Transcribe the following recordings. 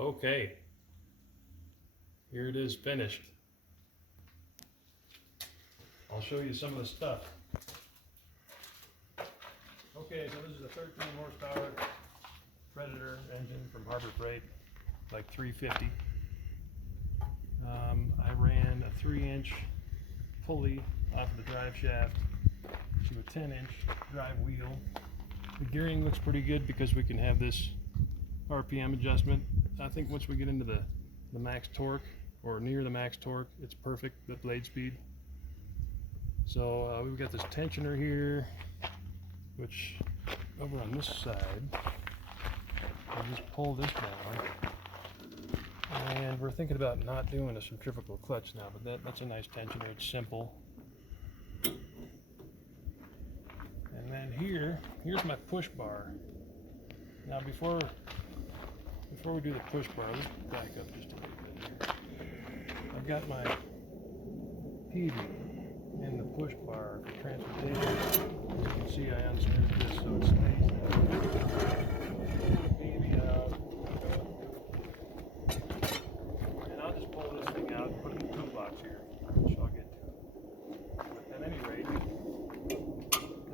Okay, here it is finished. I'll show you some of the stuff. Okay, so this is a 13 horsepower Predator engine from Harbor Freight, like 350. I ran a 3-inch pulley off of the drive shaft to a 10-inch drive wheel. The gearing looks pretty good because we can have this RPM adjustment. I think once we get into the max torque or near the max torque, it's perfect, the blade speed. So we've got this tensioner here, which over on this side, I just pull this down. And we're thinking about not doing a centrifugal clutch now, but that's a nice tensioner, it's simple. And then here's my push bar. Now before we do the push bar, let's back up just a little bit here. I've got my PV in the push bar for transportation. As you can see, I unscrewed this so it stays there. Pull the PV out. And I'll just pull this thing out and put it in the toolbox here, which I'll get to. But at any rate,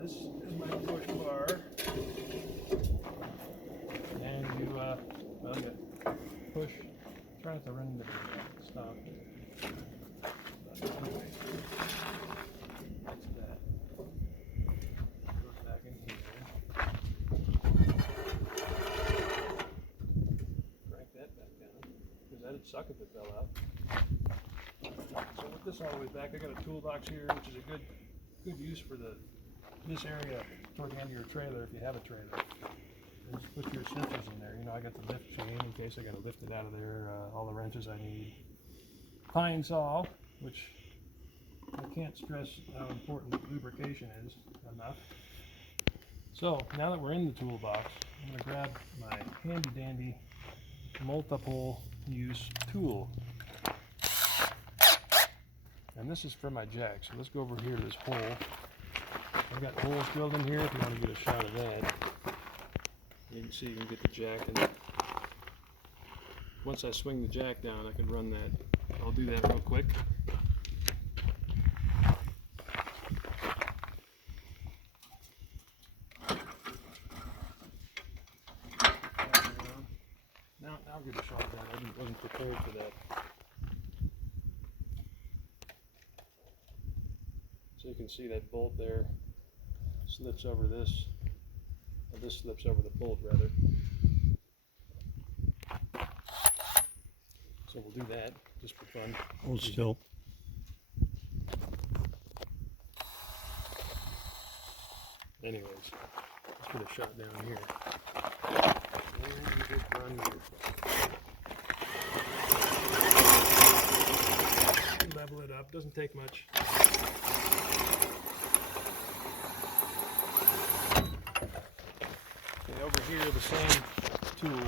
this is my push bar. And you push, try not to run into the stop. But anyway, that's that. Goes back in here. Crank that back down, because that'd suck if it fell out. So with this all the way back, I got a toolbox here, which is a good use for this area toward the end of your trailer if you have a trailer. And just put your essentials in there. You know, I got the lift chain in case I got to lift it out of there, all the wrenches I need. Pine saw, which I can't stress how important lubrication is enough. So now that we're in the toolbox, I'm going to grab my handy dandy multiple use tool. And this is for my jack. So let's go over here to this hole. I've got holes drilled in here if you want to get a shot of that. You can see you can get the jack, and once I swing the jack down I can run that. I'll do that real quick. Now I'll get a shot of that. I wasn't prepared for that. So you can see that bolt there slips over this. This slips over the bolt rather. So we'll do that just for fun. Hold still. Anyways, let's get a shot down here. And just run here. Level it up, doesn't take much. Over here, the same tool.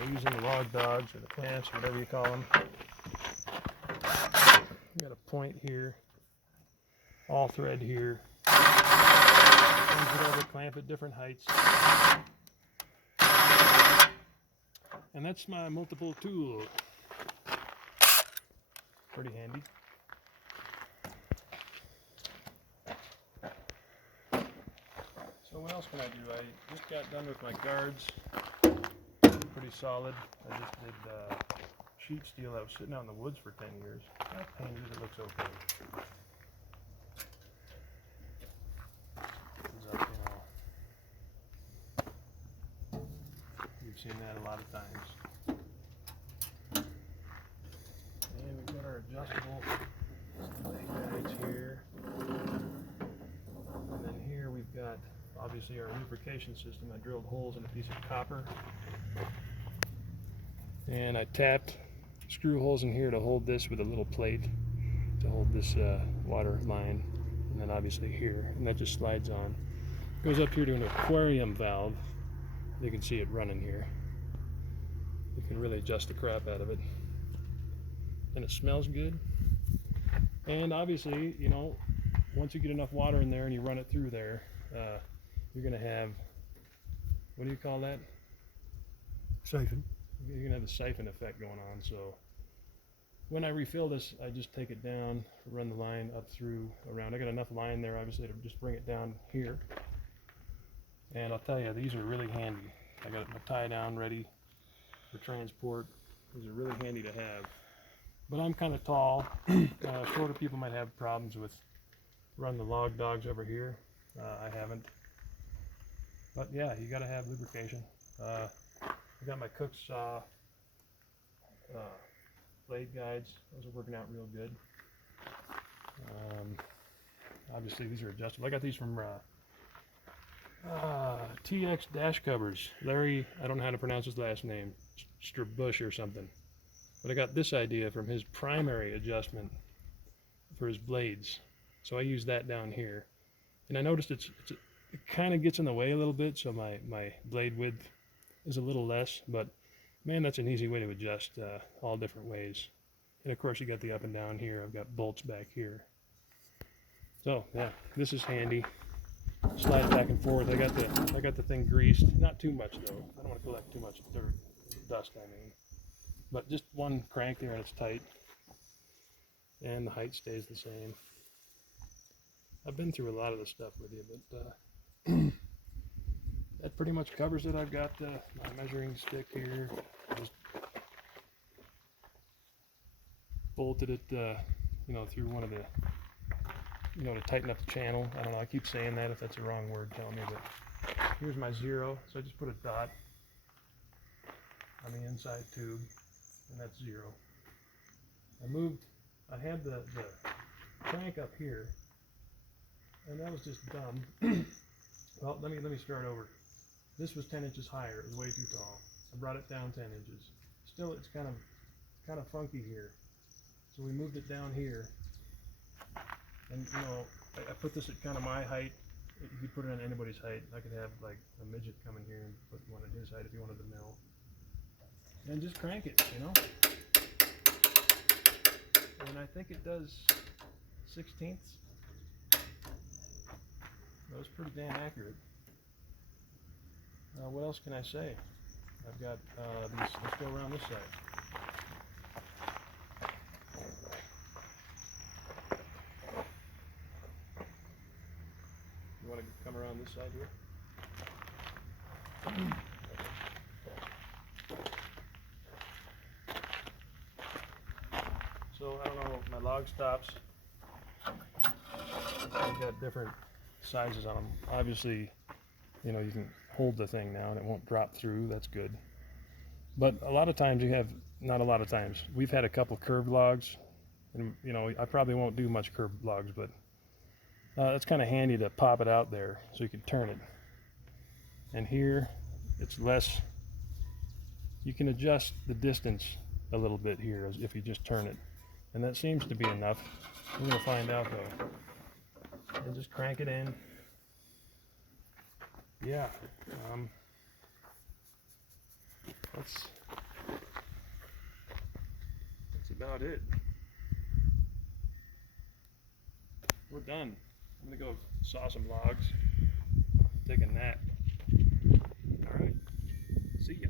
I'm using the log dogs or the clamps, whatever you call them. Got a point here, all thread here. Clamp it over, clamp at different heights. And that's my multiple tool. Pretty handy. So what else can I do? I just got done with my guards. Pretty solid. I just did sheet steel that was sitting out in the woods for 10 years. I painted it, it looks okay. Up, you know. You've seen that a lot of times. And we've got our adjustable blade guides here. And then here we've got obviously our lubrication system. I drilled holes in a piece of copper and I tapped screw holes in here to hold this with a little plate to hold this water line, and then obviously here, and that just slides on. Goes up here to an aquarium valve. You can see it running here. You can really adjust the crap out of it, and it smells good. And obviously, you know, once you get enough water in there and you run it through there, you're going to have, what do you call that? Siphon. you're gonna have a siphon effect going on. So when I refill this, I just take it down, run the line up through around. I got enough line there, obviously, to just bring it down here. And I'll tell you, these are really handy. I got my tie down ready for transport. These are really handy to have. But I'm kind of tall. Shorter people might have problems with running the log dogs over here. I haven't. But yeah, you got to have lubrication. I got my Cook saw blade guides. Those are working out real good. Obviously, these are adjustable. I got these from TX Dash Covers. Larry, I don't know how to pronounce his last name, Strabush or something. But I got this idea from his primary adjustment for his blades. So I use that down here. And I noticed it kind of gets in the way a little bit, so my blade width is a little less. But man, that's an easy way to adjust all different ways. And of course, you got the up and down here. I've got bolts back here. So yeah, this is handy. Slide back and forth. I got the thing greased. Not too much though. I don't want to collect too much dirt, dust. I mean, but just one crank there and it's tight, and the height stays the same. I've been through a lot of this stuff with you, but that pretty much covers it. I've got my measuring stick here. Just bolted it, through one of the, to tighten up the channel. I don't know. I keep saying that. If that's a wrong word, tell me. But here's my 0. So I just put a dot on the inside tube, and that's 0. I had the crank up here, and that was just dumb. Well, let me start over. This was 10 inches higher. It was way too tall. I brought it down 10 inches. Still, it's kind of funky here. So we moved it down here, and I put this at kind of my height. You could put it on anybody's height. I could have like a midget come in here and put one at his height if you wanted to mill. And just crank it, And I think it does 1/16. That was pretty damn accurate. What else can I say? I've got these. Let's go around this side. You want to come around this side here? So I don't know, my log stops. I've got different sizes on them. Obviously, you can hold the thing now and it won't drop through. That's good. But a lot of times not a lot of times, we've had a couple curved logs, and I probably won't do much curved logs, but it's kind of handy to pop it out there so you can turn it. And here it's less. You can adjust the distance a little bit here if you just turn it, and that seems to be enough. We're going to find out though. And just crank it in. Yeah, that's about it. We're done. I'm gonna go saw some logs, take a nap. All right, see ya.